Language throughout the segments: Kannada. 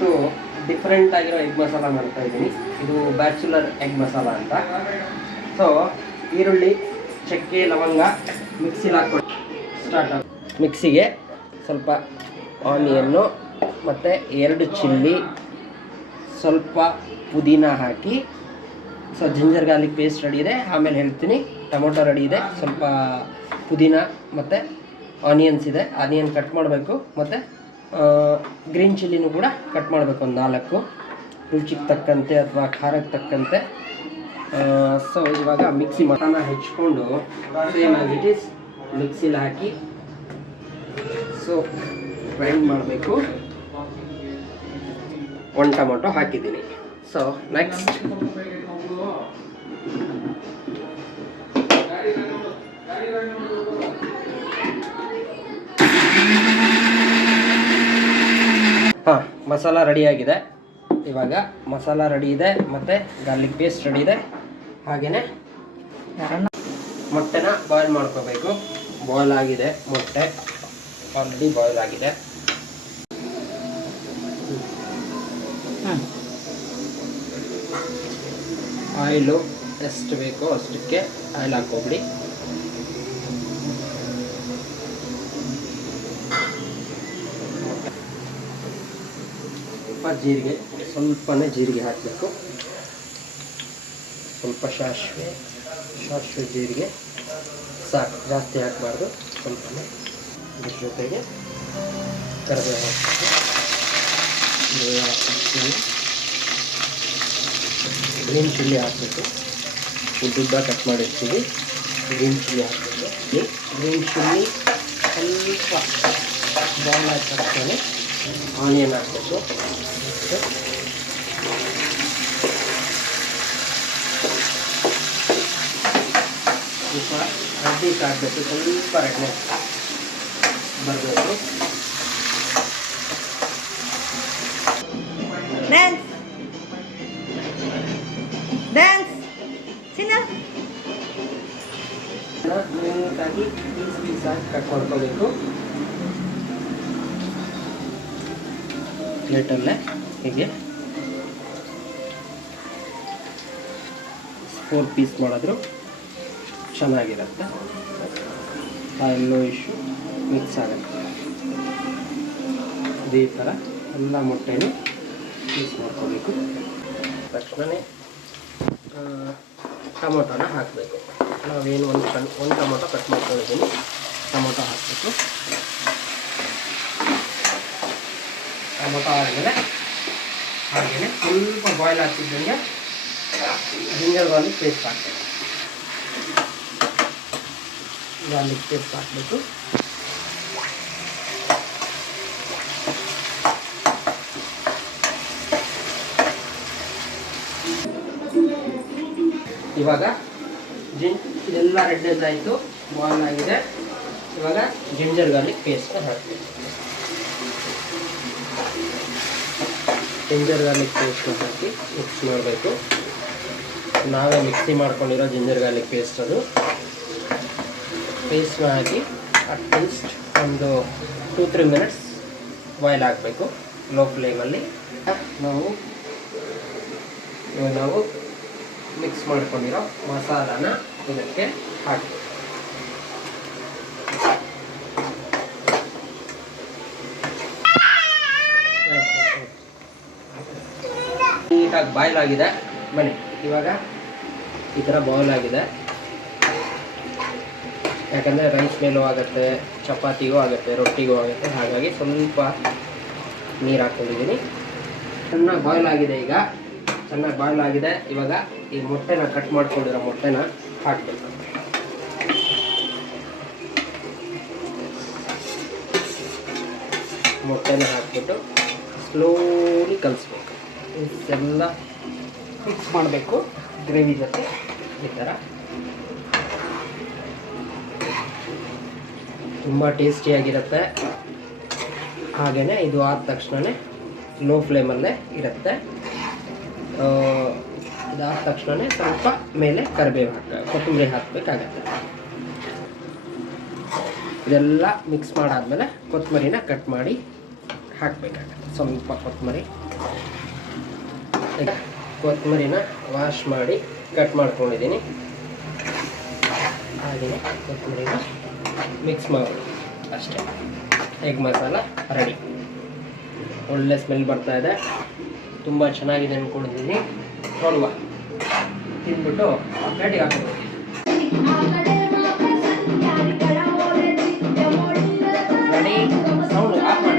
ಇವತ್ತು ಡಿಫ್ರೆಂಟ್ ಆಗಿರೋ ಎಗ್ ಮಸಾಲ ಮಾಡ್ತಾ ಇದ್ದೀನಿ. ಇದು ಬ್ಯಾಚುಲರ್ ಎಗ್ ಮಸಾಲ ಅಂತ. ಸೊ ಈರುಳ್ಳಿ, ಚಕ್ಕೆ, ಲವಂಗ ಮಿಕ್ಸಿಲಿ ಹಾಕ್ಕೊಂಡು ಸ್ಟಾರ್ಟ್ ಆಗುತ್ತೆ. ಮಿಕ್ಸಿಗೆ ಸ್ವಲ್ಪ ಆನಿಯನ್ನು ಮತ್ತು 2 ಚಿಲ್ಲಿ, ಸ್ವಲ್ಪ ಪುದೀನ ಹಾಕಿ. So ginger garlic paste ready ಇದೆ, ಆಮೇಲೆ ಹೇಳ್ತೀನಿ. ಟೊಮೊಟೊ ರೆಡಿ ಇದೆ, ಸ್ವಲ್ಪ ಪುದೀನ ಮತ್ತು ಆನಿಯನ್ಸ್ ಇದೆ. ಆನಿಯನ್ ಕಟ್ ಮಾಡಬೇಕು, ಮತ್ತು ಗ್ರೀನ್ ಚಿಲ್ಲಿನೂ ಕೂಡ ಕಟ್ ಮಾಡಬೇಕು, ಒಂದು 4 ರುಚಿಗೆ ತಕ್ಕಂತೆ ಅಥವಾ ಖಾರಕ್ಕೆ ತಕ್ಕಂತೆ. ಸೊ ಇವಾಗ ಮಿಕ್ಸಿ ಮಸಾಲ ಹೆಚ್ಕೊಂಡು ಸೇಮ್ ಆಸ್ ಇಟ್ ಈಸ್ ಮಿಕ್ಸಿಲಿ ಹಾಕಿ ಸೊ ಗ್ರೈಂಡ್ ಮಾಡಬೇಕು. 1 ಟೊಮೊಟೊ ಹಾಕಿದ್ದೀನಿ. ಸೊ ನೆಕ್ಸ್ಟ್ ಮಸಾಲ ರೆಡಿಯಾಗಿದೆ. ಇವಾಗ ಮಸಾಲ ರೆಡಿ ಇದೆ ಮತ್ತು ಗಾರ್ಲಿಕ್ ಪೇಸ್ಟ್ ರೆಡಿ ಇದೆ. ಹಾಗೆಯೇ ಮೊಟ್ಟೆನ ಬಾಯ್ಲ್ ಮಾಡ್ಕೋಬೇಕು. ಬಾಯ್ಲ್ ಆಗಿದೆ, ಮೊಟ್ಟೆ ಆಲ್ರೆಡಿ ಬಾಯ್ಲ್ ಆಗಿದೆ. ಆಯಿಲು ಎಷ್ಟು ಬೇಕೋ ಅಷ್ಟಕ್ಕೆ ಆಯಿಲ್ ಹಾಕೋಬಿಡಿ. ಜೀರಿಗೆ, ಸ್ವಲ್ಪನೇ ಜೀರಿಗೆ ಹಾಕಬೇಕು. ಸ್ವಲ್ಪ ಸಾಸಿವೆ, ಜೀರಿಗೆ ಸಾಕು, ಜಾಸ್ತಿ ಹಾಕಬಾರ್ದು, ಸ್ವಲ್ಪನೇ. ಇದ್ರ ಜೊತೆಗೆ ಕರಿಬೇವು ಹಾಕಬೇಕು. ಗ್ರೀನ್ ಚಿಲ್ಲಿ ಹಾಕಬೇಕು. ಉದ್ದುದ್ದ ಕಟ್ ಮಾಡಿರ್ತೀವಿ. ಗ್ರೀನ್ ಚಿಲ್ಲಿ ಹಾಕಬೇಕು. ಗ್ರೀನ್ ಚಿಲ್ಲಿ ಸ್ವಲ್ಪ ಬಾಯ್ಲ್ ಆದ ತಕ್ಷಣ ಆನಿಯನ್ ಹಾಕಬೇಕು. ಸ್ವಲ್ಪ ರೆಡ್ಡಿಸ್ ಹಾಕಬೇಕು, ಸ್ವಲ್ಪ ರೆಡ್ನೆಸ್ ಬರಬೇಕು. ನೀಟಾಗಿ ಪೀಸಾಗಿ ಕಟ್ ಮಾಡ್ಕೋಬೇಕು. ಪ್ಲೇಟಲ್ಲೇ ಹೀಗೆ 4 ಪೀಸ್ ಮಾಡಿದ್ರು ಚೆನ್ನಾಗಿರುತ್ತೆ. ಎಲ್ಲೋ ಇಶ್ಯೂ ಮಿಕ್ಸ್ ಆಗುತ್ತೆ. ಇದೇ ಥರ ಎಲ್ಲ ಮೊಟ್ಟೆನೂ ಪೀಸ್ ಮಾಡ್ಕೋಬೇಕು. ತಕ್ಷಣ ಟೊಮೊಟೊನ ಹಾಕಬೇಕು. ನಾವೇನು ಒಂದು ಟೊಮೊಟೊ ಕಟ್ ಮಾಡ್ಕೊಂಡಿದ್ದೀನಿ, ಟೊಮೊಟೊ ಹಾಕಬೇಕು. ಟೊಮೊಟೊ ಆದಮೇಲೆ ಹಾಗೆಯೇ ಸ್ವಲ್ಪ ಬಾಯ್ಲ್ ಆಗ್ತಿದ್ದಂಗೆ ಜಿಂಜರ್ ಗಾರ್ಲಿಕ್ ಪೇಸ್ಟ್ ಹಾಕಬೇಕು. ಗಾರ್ಲಿಕ್ ಪೇಸ್ಟ್ ಹಾಕಬೇಕು. ಇವಾಗ ಇದೆಲ್ಲ ರೆಡ್ನೆಸ್ ಆಯಿತು, ಬಾಯ್ಲ್ ಆಗಿದೆ. ಇವಾಗ ಜಿಂಜರ್ ಗಾರ್ಲಿಕ್ ಪೇಸ್ಟ್ನ ಹಾಕಬೇಕು. ಜಿಂಜರ್ ಗಾರ್ಲಿಕ್ ಪೇಸ್ಟ್ನ ಹಾಕಿ ಮಿಕ್ಸ್ ಮಾಡಬೇಕು. ನಾವೇ ಮಿಕ್ಸಿ ಮಾಡ್ಕೊಂಡಿರೋ ಜಿಂಜರ್ ಗಾರ್ಲಿಕ್ ಪೇಸ್ಟ್ ಅದು. ಪೇಸ್ಟ್ನ ಹಾಕಿ ಅಟ್ಲೀಸ್ಟ್ ಒಂದು 2-3 ಮಿನಿಟ್ಸ್ ಬಾಯ್ಲ್ ಆಗಬೇಕು ಲೋ ಫ್ಲೇಮಲ್ಲಿ. ನಾವು ಮಿಕ್ಸ್ ಮಾಡ್ಕೊಂಡಿರೋ ಮಸಾಲಾನ ಇದಕ್ಕೆ ಹಾಕಿ ನೀಟಾಗಿ ಬಾಯ್ಲ್ ಆಗಿದೆ. ಬನ್ನಿ, ಇವಾಗ ಈ ಥರ ಬಾಯ್ಲ್ ಆಗಿದೆ. ಯಾಕಂದರೆ ರೈಸ್ ಮೇಲೂ ಆಗುತ್ತೆ, ಚಪಾತಿಗೂ ಆಗುತ್ತೆ, ರೊಟ್ಟಿಗೂ ಆಗುತ್ತೆ. ಹಾಗಾಗಿ ಸ್ವಲ್ಪ ನೀರು ಹಾಕ್ಕೊಂಡಿದ್ದೀನಿ. ಚೆನ್ನಾಗಿ ಬಾಯ್ಲ್ ಆಗಿದೆ. ಈಗ ಚೆನ್ನಾಗಿ ಬಾಯ್ಲ್ ಆಗಿದೆ. ಇವಾಗ ಈ ಮೊಟ್ಟೆನ ಕಟ್ ಮಾಡ್ಕೊಂಡಿರೋ ಮೊಟ್ಟೆನ ಹಾಕಬೇಕು. ಮೊಟ್ಟೆನ ಹಾಕ್ಬಿಟ್ಟು ಸ್ಲೋಲಿ ಕಲಿಸ್ಬೇಕು. ಇದೆಲ್ಲ ಮಿಕ್ಸ್ ಮಾಡಬೇಕು ಗ್ರೇವಿ ಜೊತೆ. ಈ ಥರ ತುಂಬ ಟೇಸ್ಟಿಯಾಗಿರುತ್ತೆ. ಹಾಗೆಯೇ ಇದು ಆದ ತಕ್ಷಣವೇ ಲೋ ಫ್ಲೇಮಲ್ಲೇ ಇರುತ್ತೆ. ಇದಾದ ತಕ್ಷಣ ಸ್ವಲ್ಪ ಮೇಲೆ ಕರಿಬೇವು ಕೊತ್ತಂಬರಿ ಹಾಕಬೇಕಾಗತ್ತೆ. ಇದೆಲ್ಲ ಮಿಕ್ಸ್ ಮಾಡಾದ್ಮೇಲೆ ಕೊತ್ತಂಬರಿನ ಕಟ್ ಮಾಡಿ ಹಾಕಬೇಕಾಗತ್ತೆ. ಸ್ವಲ್ಪ ಕೊತ್ತಂಬರಿ ಕೊತ್ತಂಬರಿನ ವಾಶ್ ಮಾಡಿ ಕಟ್ ಮಾಡ್ಕೊಂಡಿದ್ದೀನಿ. ಹಾಗೆಯೇ ಕೊತ್ತಂಬರಿನ ಮಿಕ್ಸ್ ಮಾಡಿ ಅಷ್ಟೇ. Egg masala ready. ಒಳ್ಳೆ ಸ್ಮೆಲ್ ಬರ್ತಾ ಇದೆ, ತುಂಬ ಚೆನ್ನಾಗಿದೆ ಅಂದ್ಕೊಂಡಿದ್ದೀನಿ. ನೋಡುವ, ತಿಂದ್ಬಿಟ್ಟು ಪ್ಲೇಟಿಗೆ ಹಾಕೋದು. ರೆಡಿ. ಸೌಂಡ್ ಆಫ್ ಮಾಡ.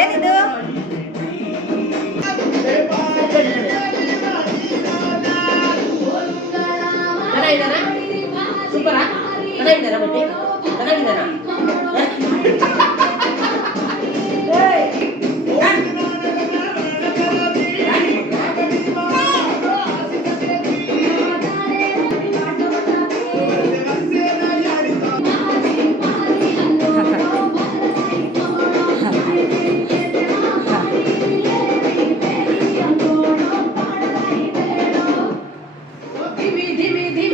ಏನಿದು? ಚೆನ್ನಾಗಿದ್ದಾನಾ? ಸೂಪರಾ? ಚೆನ್ನಾಗಿದ್ದಾನಾ ಬಟ್ಟಿ? ಚೆನ್ನಾಗಿದ್ದಾನಾ? ಧಿಮಿ ಧಿಮಿ ಧಿಮಿ